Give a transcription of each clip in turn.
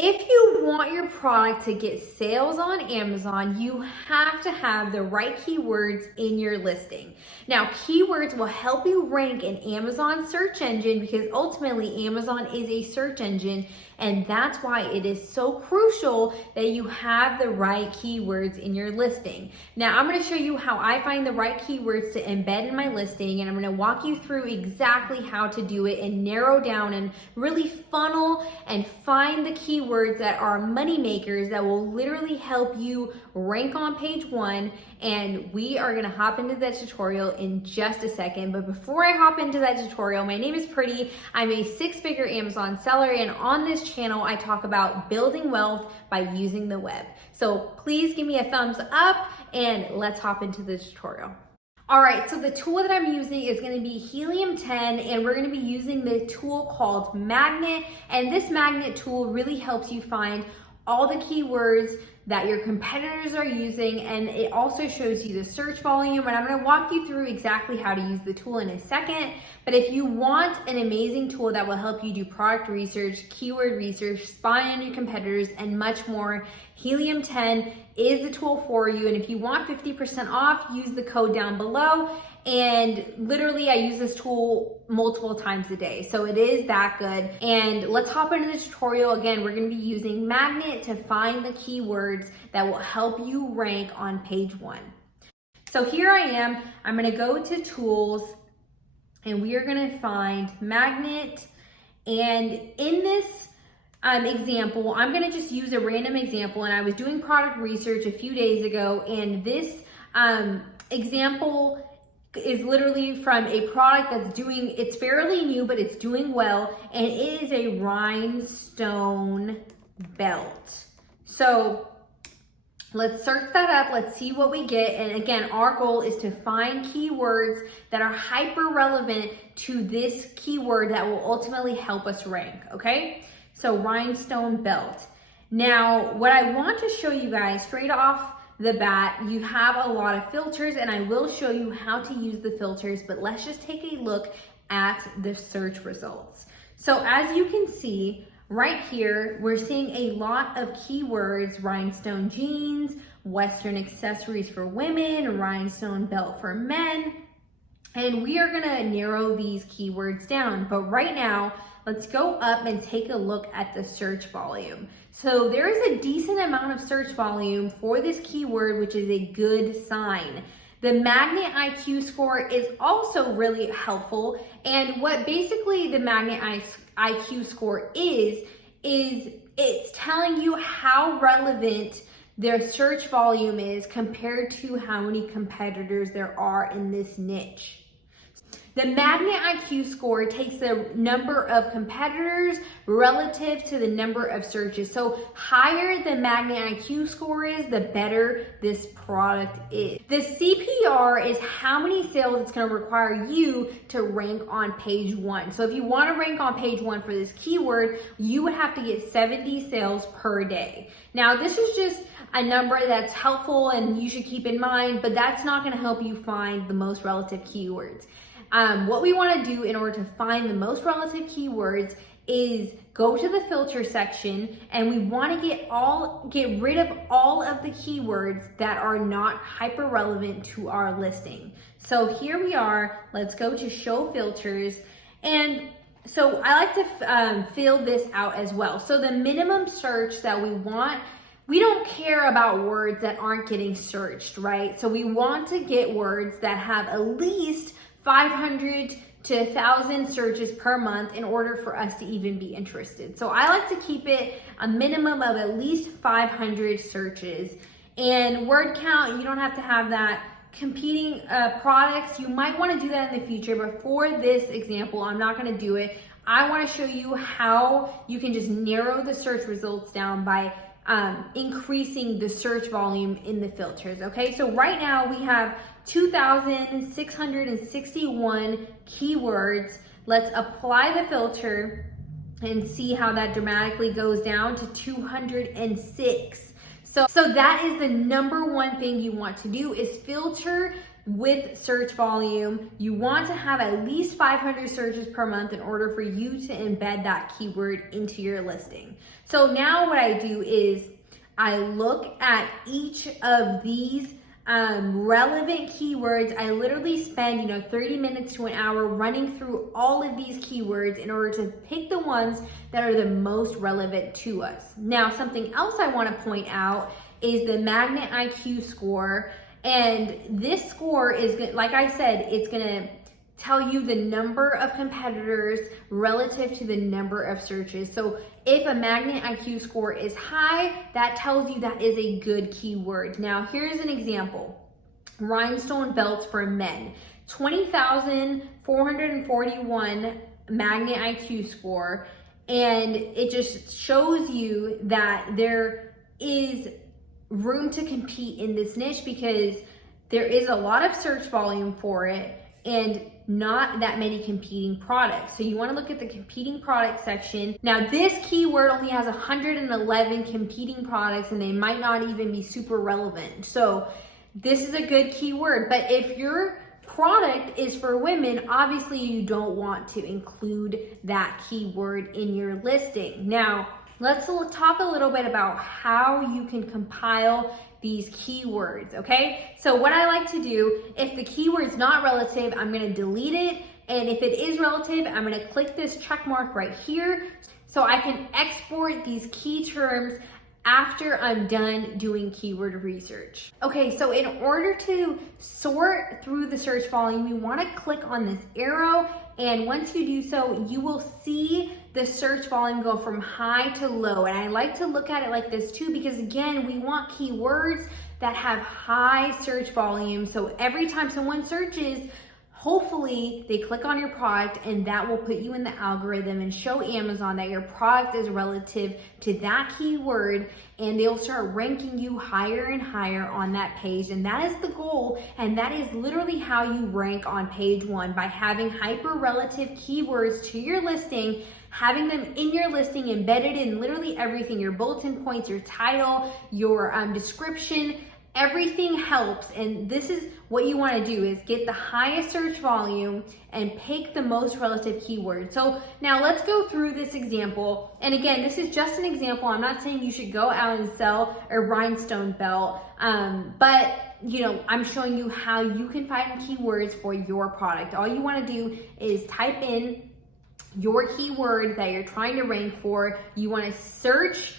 If you want your product to get sales on Amazon, you have to have the right keywords in your listing. Now, keywords will help you rank in Amazon search engine because ultimately Amazon is a search engine, and that's why it is so crucial that you have the right keywords in your listing. Now, I'm going to show you how I find the right keywords to embed in my listing, and I'm going to walk you through exactly how to do it and narrow down and really funnel and find the keywords that are money makers that will literally help you rank on page 1. And we are going to hop into that tutorial in just a second. But before I hop into that tutorial, my name is Pretty. I'm a 6-figure Amazon seller, and on this channel I talk about building wealth by using the web. So please give me a thumbs up and let's hop into the tutorial. All right, so the tool that I'm using is going to be Helium 10, and we're going to be using the tool called Magnet. And this Magnet tool really helps you find all the keywords that your competitors are using, and it also shows you the search volume. And I'm going to walk you through exactly how to use the tool in a second. But if you want an amazing tool that will help you do product research, keyword research, spy on your competitors, and much more, Helium 10 is the tool for you. And if you want 50% off, use the code down below. And literally I use this tool multiple times a day. So it is that good. And let's hop into the tutorial. Again, we're going to be using Magnet to find the keywords that will help you rank on page 1. So here I am. I'm going to go to tools and we are going to find Magnet. And in this example, I'm going to just use a random example. And I was doing product research a few days ago, and this example is literally from a product it's fairly new, but it's doing well, and it is a rhinestone belt. So let's search that up. Let's see what we get. And again, our goal is to find keywords that are hyper relevant to this keyword that will ultimately help us rank. Okay. So rhinestone belt. Now, what I want to show you guys straight off the bat, you have a lot of filters, and I will show you how to use the filters, but let's just take a look at the search results. So as you can see right here, we're seeing a lot of keywords: rhinestone jeans, Western accessories for women, rhinestone belt for men. And we are gonna narrow these keywords down. But right now, let's go up and take a look at the search volume. So there is a decent amount of search volume for this keyword, which is a good sign. The Magnet IQ score is also really helpful. And what basically the Magnet IQ score is it's telling you how relevant their search volume is compared to how many competitors there are in this niche. The Magnet IQ score takes the number of competitors relative to the number of searches. So higher the Magnet IQ score is, the better this product is. The CPR is how many sales it's going to require you to rank on page 1. So if you want to rank on page 1 for this keyword, you would have to get 70 sales per day. Now, this is just a number that's helpful and you should keep in mind, but that's not going to help you find the most relative keywords. What we want to do in order to find the most relative keywords is go to the filter section, and we want to get rid of all of the keywords that are not hyper relevant to our listing. So here we are. Let's go to show filters. And so I like to fill this out as well. So the minimum search that we want, we don't care about words that aren't getting searched, right? So we want to get words that have at least 500 to 1,000 searches per month in order for us to even be interested. So I like to keep it a minimum of at least 500 searches. And word count, you don't have to have that. Competing products, you might want to do that in the future, but for this example, I'm not going to do it. I want to show you how you can just narrow the search results down by increasing the search volume in the filters. Okay, so right now we have 2,661 keywords. Let's apply the filter and see how that dramatically goes down to 206. So that is the number one thing you want to do, is filter with search volume. You want to have at least 500 searches per month in order for you to embed that keyword into your listing. So now what I do is I look at each of these relevant keywords. I literally spend 30 minutes to an hour running through all of these keywords in order to pick the ones that are the most relevant to us. Now, something else I want to point out is the Magnet IQ score. And this score is, like I said, it's going to tell you the number of competitors relative to the number of searches. So if a Magnet IQ score is high, that tells you that is a good keyword. Now, here's an example. Rhinestone belts for men, 20,441 Magnet IQ score. And it just shows you that there is room to compete in this niche because there is a lot of search volume for it and not that many competing products. So you want to look at the competing product section. Now this keyword only has 111 competing products and they might not even be super relevant. So this is a good keyword, but if your product is for women, obviously you don't want to include that keyword in your listing. Now, let's talk a little bit about how you can compile these keywords, okay? So what I like to do, if the keyword's not relative, I'm gonna delete it. And if it is relative, I'm gonna click this check mark right here so I can export these key terms after I'm done doing keyword research. Okay, so in order to sort through the search volume, you wanna click on this arrow, and once you do so, you will see the search volume go from high to low. And I like to look at it like this too, because again, we want keywords that have high search volume. So every time someone searches, hopefully they click on your product and that will put you in the algorithm and show Amazon that your product is relative to that keyword, and they'll start ranking you higher and higher on that page. And that is the goal, and that is literally how you rank on page one, by having hyper relative keywords to your listing, having them in your listing embedded in literally everything, your bulletin points, your title, your description. Everything helps, and this is what you want to do, is get the highest search volume and pick the most relative keyword. So now let's go through this example. And again, this is just an example. I'm not saying you should go out and sell a rhinestone belt, but I'm showing you how you can find keywords for your product. All you want to do is type in your keyword that you're trying to rank for. You want to search,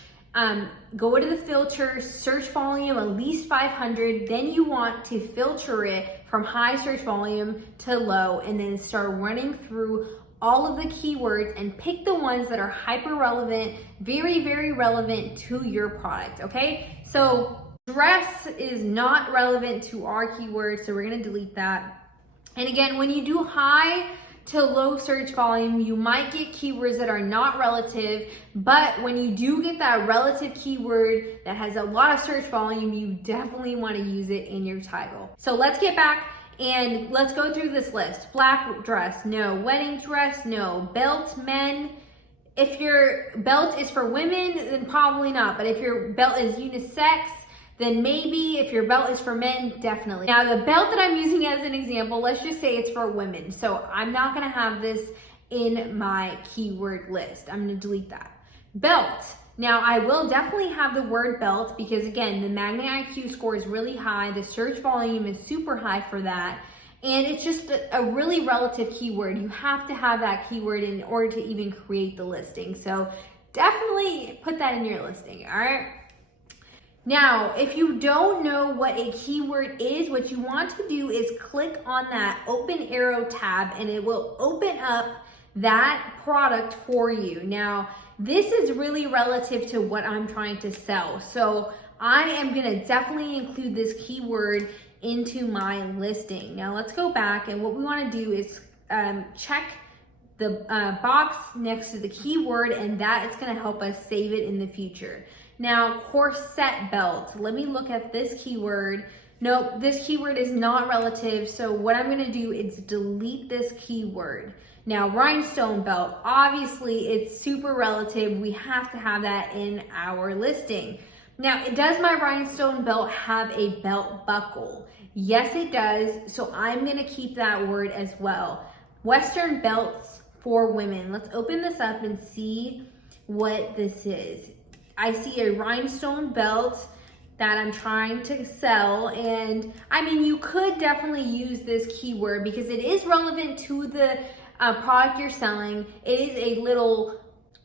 go to the filter, search volume at least 500. Then you want to filter it from high search volume to low, and then start running through all of the keywords and pick the ones that are hyper relevant, very, very relevant to your product. Okay, so dress is not relevant to our keywords, so we're going to delete that. And again, when you do high to low search volume, you might get keywords that are not relative, but when you do get that relative keyword that has a lot of search volume, you definitely want to use it in your title. So let's get back and let's go through this list. Black dress, no. Wedding dress, no. Belt, men. If your belt is for women, then probably not. But if your belt is unisex, then maybe. If your belt is for men, definitely. Now the belt that I'm using as an example, let's just say it's for women. So I'm not gonna have this in my keyword list. I'm gonna delete that. Belt. Now I will definitely have the word belt because again, the Magnet IQ score is really high. The search volume is super high for that. And it's just a really relative keyword. You have to have that keyword in order to even create the listing. So definitely put that in your listing, all right? Now, if you don't know what a keyword is, what you want to do is click on that open arrow tab and it will open up that product for you. Now, this is really relative to what I'm trying to sell. So I am gonna definitely include this keyword into my listing. Now let's go back, and what we wanna do is check the box next to the keyword, and that is gonna help us save it in the future. Now, corset belt. Let me look at this keyword. Nope, this keyword is not relative. So what I'm gonna do is delete this keyword. Now, rhinestone belt, obviously it's super relative. We have to have that in our listing. Now, does my rhinestone belt have a belt buckle? Yes, it does. So I'm gonna keep that word as well. Western belts for women. Let's open this up and see what this is. I see a rhinestone belt that I'm trying to sell, and I mean, you could definitely use this keyword because it is relevant to the product you're selling. It is a little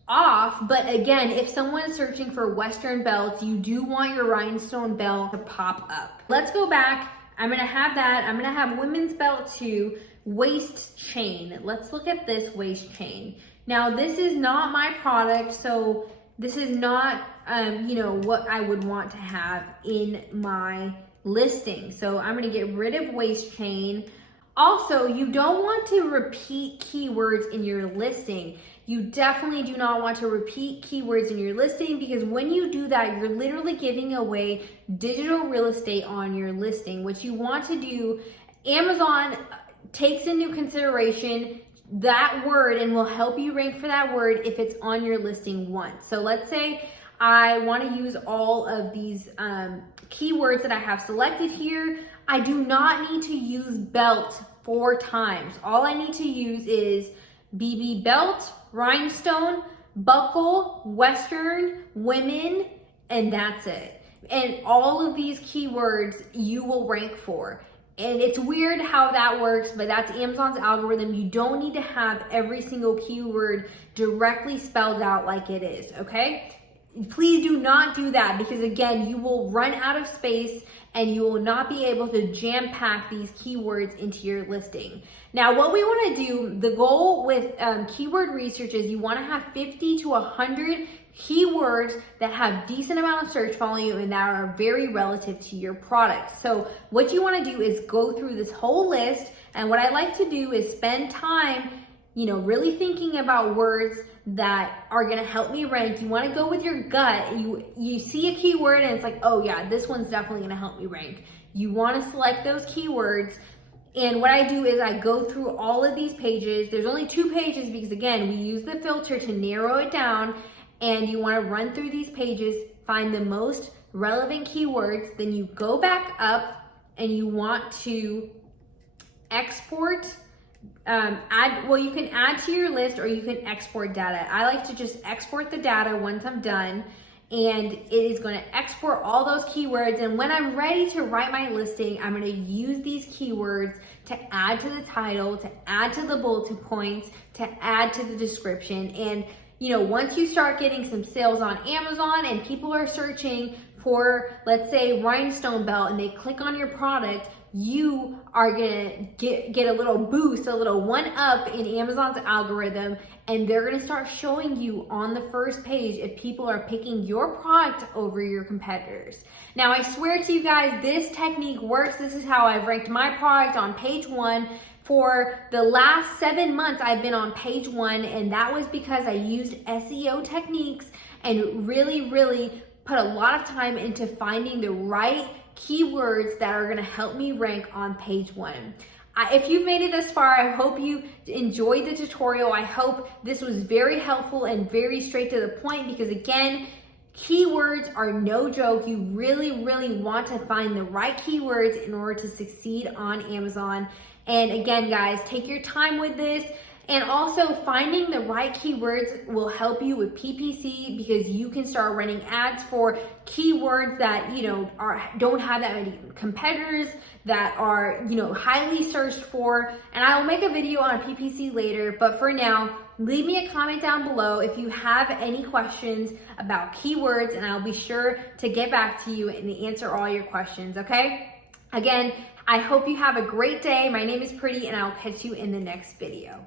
off, but again, if someone's searching for Western belts, you do want your rhinestone belt to pop up. Let's go back. I'm gonna have that. I'm gonna have women's belt too. Waist chain. Let's look at this waist chain. Now, this is not my product, so this is not, what I would want to have in my listing. So I'm gonna get rid of waist chain. Also, you don't want to repeat keywords in your listing. You definitely do not want to repeat keywords in your listing because when you do that, you're literally giving away digital real estate on your listing. What you want to do, Amazon takes into consideration that word and will help you rank for that word if it's on your listing once. So let's say I want to use all of these keywords that I have selected here. I do not need to use belt 4 times. All I need to use is BB belt, rhinestone, buckle, Western, women, and that's it. And all of these keywords you will rank for. And it's weird how that works, but that's Amazon's algorithm. You don't need to have every single keyword directly spelled out like it is, okay? Please do not do that because again, you will run out of space and you will not be able to jam pack these keywords into your listing. Now, what we want to do, the goal with keyword research is you want to have 50 to 100 keywords that have decent amount of search volume and that are very relative to your product. So what you want to do is go through this whole list, and what I like to do is spend time really thinking about words that are gonna help me rank. You wanna go with your gut. You see a keyword and it's like, oh yeah, this one's definitely gonna help me rank. You wanna select those keywords. And what I do is I go through all of these pages. There's only 2 pages because again, we use the filter to narrow it down, and you wanna run through these pages, find the most relevant keywords, then you go back up and you want to export. You can add to your list or you can export data. I like to just export the data once I'm done, and it is going to export all those keywords. And when I'm ready to write my listing, I'm going to use these keywords to add to the title, to add to the bullet points, to add to the description. And once you start getting some sales on Amazon and people are searching for, let's say, rhinestone belt, and they click on your product, you are gonna get a little boost, a little 1-up in Amazon's algorithm, and they're gonna start showing you on the first page if people are picking your product over your competitors. Now, I swear to you guys, this technique works. This is how I've ranked my product on page 1. For the last 7 months, I've been on page 1, and that was because I used SEO techniques and really, really put a lot of time into finding the right keywords that are going to help me rank on page 1. If you've made it this far, I hope you enjoyed the tutorial. I hope this was very helpful and very straight to the point because again, keywords are no joke. You really, really want to find the right keywords in order to succeed on Amazon. And again, guys, take your time with this. And also finding the right keywords will help you with PPC because you can start running ads for keywords that, don't have that many competitors, that are, highly searched for. And I will make a video on PPC later, but for now, leave me a comment down below if you have any questions about keywords, and I'll be sure to get back to you and answer all your questions, okay? Again, I hope you have a great day. My name is Pretty, and I'll catch you in the next video.